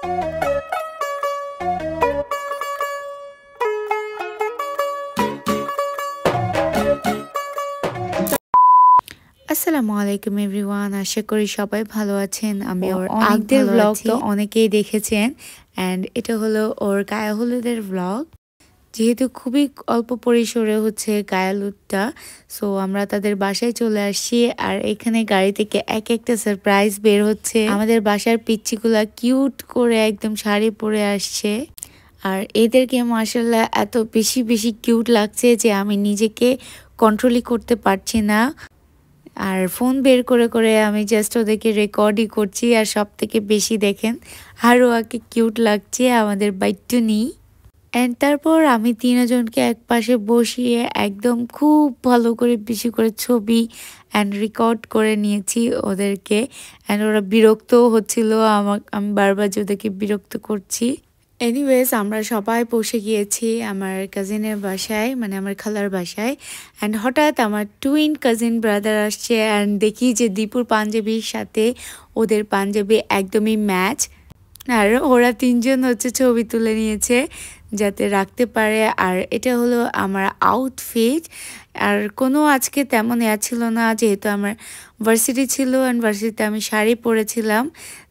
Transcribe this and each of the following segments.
আসসালামু আলাইকুম এভরিওয়ান, আশা করি সবাই ভালো আছেন। আমি ওর আগের ব্লগ তো অনেকেই দেখেছেন, অ্যান্ড এটা হলো ওর গায়ে হলুদের ব্লগ। যেহেতু খুবই অল্প পরিসরে হচ্ছে গায়ে হলুদটা, সো আমরা তাদের বাসায় চলে আসছি। আর এখানে গাড়ি থেকে এক একটা সারপ্রাইজ বের হচ্ছে। আমাদের বাসার পিচ্চিগুলা কিউট করে একদম শাড়ি পরে আসছে, আর এদেরকে মাশাআল্লাহ এত বেশি বেশি কিউট লাগছে যে আমি নিজেকে কন্ট্রোলই করতে পারছি না। আর ফোন বের করে করে আমি জাস্ট ওদেরকে রেকর্ডই করছি। আর সব থেকে বেশি দেখেন আরও আগে কিউট লাগছে আমাদের বাইটুনি। অ্যান্ড তারপর আমি তিনজনকে এক পাশে বসিয়ে একদম খুব ভালো করে বেশি করে ছবি অ্যান্ড রেকর্ড করে নিয়েছি ওদেরকে। অ্যান্ড ওরা বিরক্তও হচ্ছিল, আমি বারবার যে ওদেরকে বিরক্ত করছি। এনিওয়েজ আমরা সবাই বসে গিয়েছি আমার কাজিনের বাসায়, মানে আমার খালার বাসায়। অ্যান্ড হঠাৎ আমার টুইন কাজিন ব্রাদার আসছে, অ্যান্ড দেখি যে দীপুর পাঞ্জাবির সাথে ওদের পাঞ্জাবি একদমই ম্যাচ। আর ওরা তিনজন হচ্ছে ছবি তুলে নিয়েছে যাতে রাখতে পারে। আর এটা হলো আমার আউটফিট। আর কোনো আজকে তেমন ছিল না, যেহেতু আমার ভার্সিটি ছিল অ্যান্ড ভার্সিটিতে আমি শাড়ি পরেছিলাম,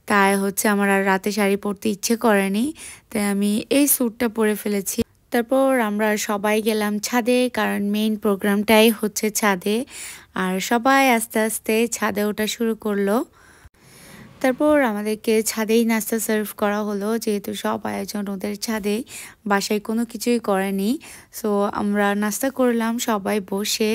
তাই হচ্ছে আমার আর রাতে শাড়ি পরতে ইচ্ছে করেনি, তাই আমি এই স্যুটটা পরে ফেলেছি। তারপর আমরা সবাই গেলাম ছাদে, কারণ মেইন প্রোগ্রামটাই হচ্ছে ছাদে। আর সবাই আস্তে আস্তে ছাদে ওঠা শুরু করলো। তারপর আমাদেরকে ছাদেই নাস্তা সার্ভ করা হলো, যেহেতু সব আয়োজন ওদের ছাদেই, বাসায় কোনো কিছুই করেনি। সো আমরা নাস্তা করলাম সবাই বসে।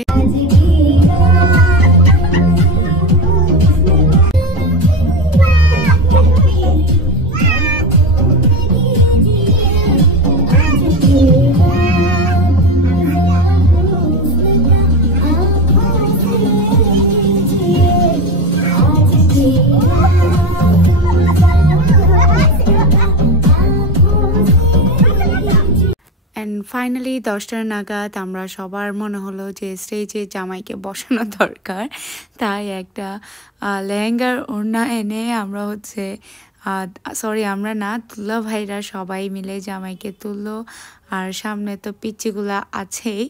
ফাইনালি 10টা নাগাদ আমরা সবার মনে হলো যে স্টেজে জামাইকে বসানো দরকার, তাই একটা লেহেঙ্গার ওড়না এনে আমরা হচ্ছে আমরা না, তুলা ভাইরা সবাই মিলে জামাইকে তুললো। আর সামনে তো পিচ্চিগুলা আছেই,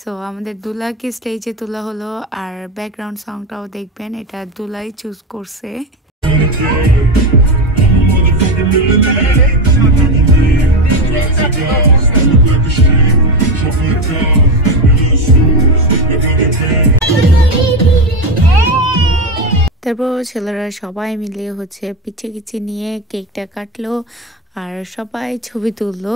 সো আমাদের দুলাকে স্টেজে তোলা হলো। আর ব্যাকগ্রাউন্ড সংটাও দেখবেন, এটা দুলাই চুজ করছে। তারপর ছেলেরা সবাই মিলে হচ্ছে পিছে নিয়ে কেকটা কাটলো আর সবাই ছবি তুললো।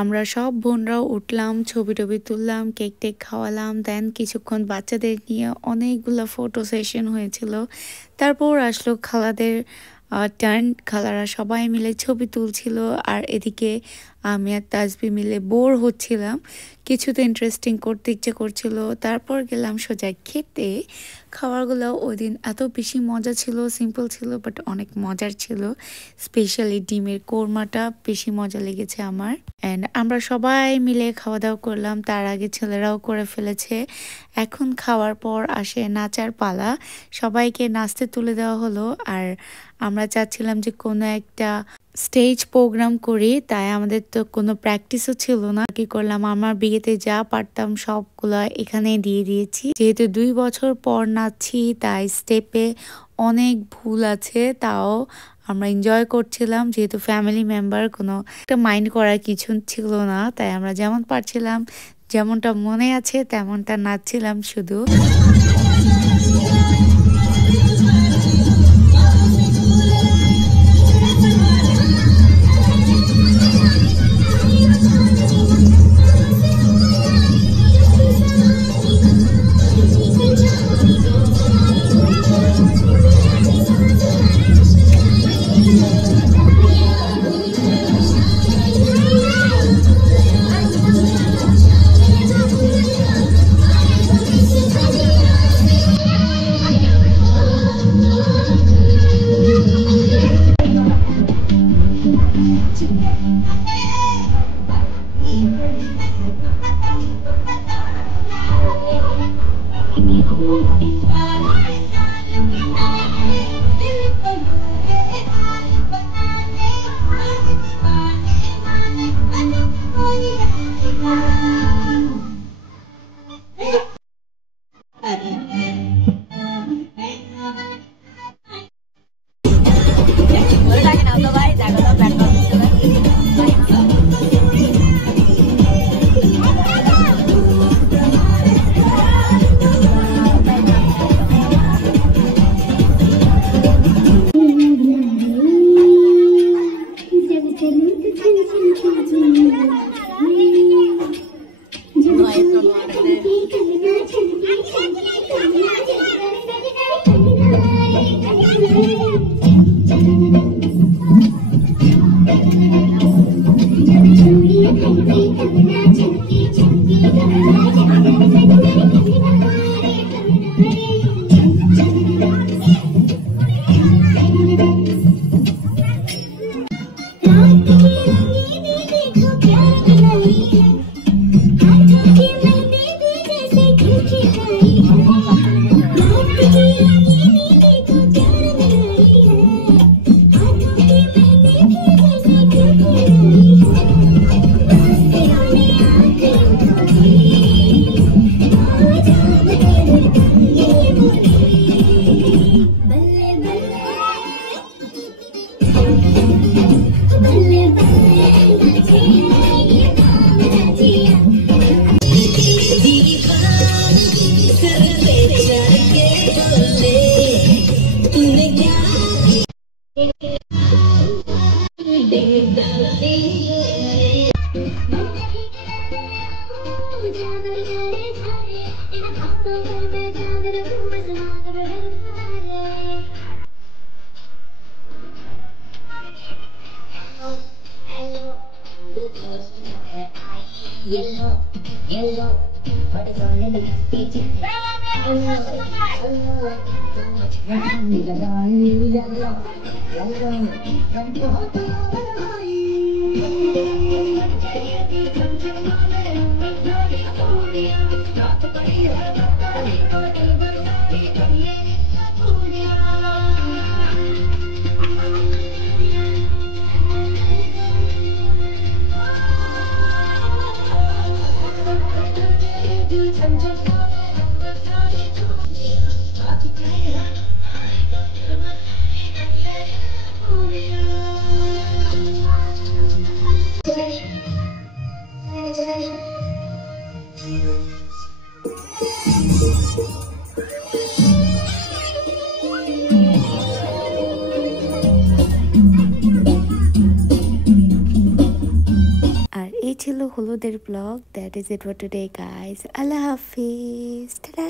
আমরা সব বোনরাও উঠলাম, ছবি টবি তুললাম, কেক টেক খাওয়ালাম। দেন কিছুক্ষণ বাচ্চাদের নিয়ে অনেকগুলো ফটো সেশন হয়েছিল। তারপর আসলো খালাদের টার্ন, খালারা সবাই মিলে ছবি তুলছিল। আর এদিকে আমি আর তাসবি মিলে বোর হচ্ছিলাম, কিছু তো ইন্টারেস্টিং করতে ইচ্ছে করছিল। তারপর গেলাম সোজা খেতে। খাবারগুলো ওই দিন এত বেশি মজা ছিল, সিম্পল ছিল বাট অনেক মজার ছিল। স্পেশালি ডিমের কোরমাটা বেশি মজা লেগেছে আমার। অ্যান্ড আমরা সবাই মিলে খাওয়া দাওয়া করলাম, তার আগে ছেলেরাও করে ফেলেছে। এখন খাওয়ার পর আসে নাচার পালা, সবাইকে নাচতে তুলে দেওয়া হলো। আর আমরা চাচ্ছিলাম যে কোনো একটা স্টেজ প্রোগ্রাম করি, তাই আমাদের তো কোনো প্র্যাকটিসও ছিল না। কি করলাম, আমার বিয়েতে যা পারতাম সবগুলো এখানেই দিয়ে দিয়েছি। যেহেতু 2 বছর পর নাচছি, তাই স্টেপে অনেক ভুল আছে, তাও আমরা এনজয় করছিলাম। যেহেতু ফ্যামিলি মেম্বার, কোনো একটা মাইন্ড করার কিছু ছিল না, তাই আমরা যেমন পারছিলাম, যেমনটা মনে আছে তেমনটা নাচছিলাম শুধু। আর এই ছিল হলুদের blog. That is it for today guys. Allah Hafiz, tata.